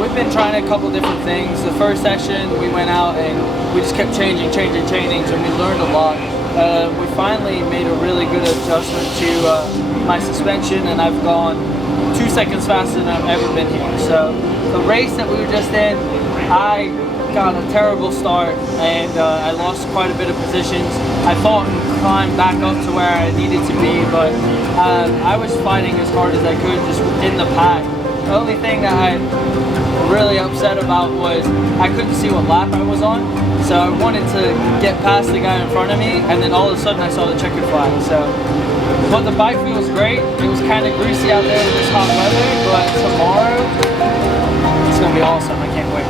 we've been trying a couple different things. The first session we went out and we just kept changing, and we learned a lot. We finally made a really good adjustment to my suspension, and I've gone 2 seconds faster than I've ever been here. So the race that we were just in, I got a terrible start and I lost quite a bit of positions. I fought and climbed back up to where I needed to be, but I was fighting as hard as I could just within the pack. The only thing that I'm really upset about was I couldn't see what lap I was on, so I wanted to get past the guy in front of me, and then all of a sudden I saw the checkered flag. But the bike feels great. It was kind of greasy out there with this hot weather, but tomorrow it's going to be awesome. I can't wait.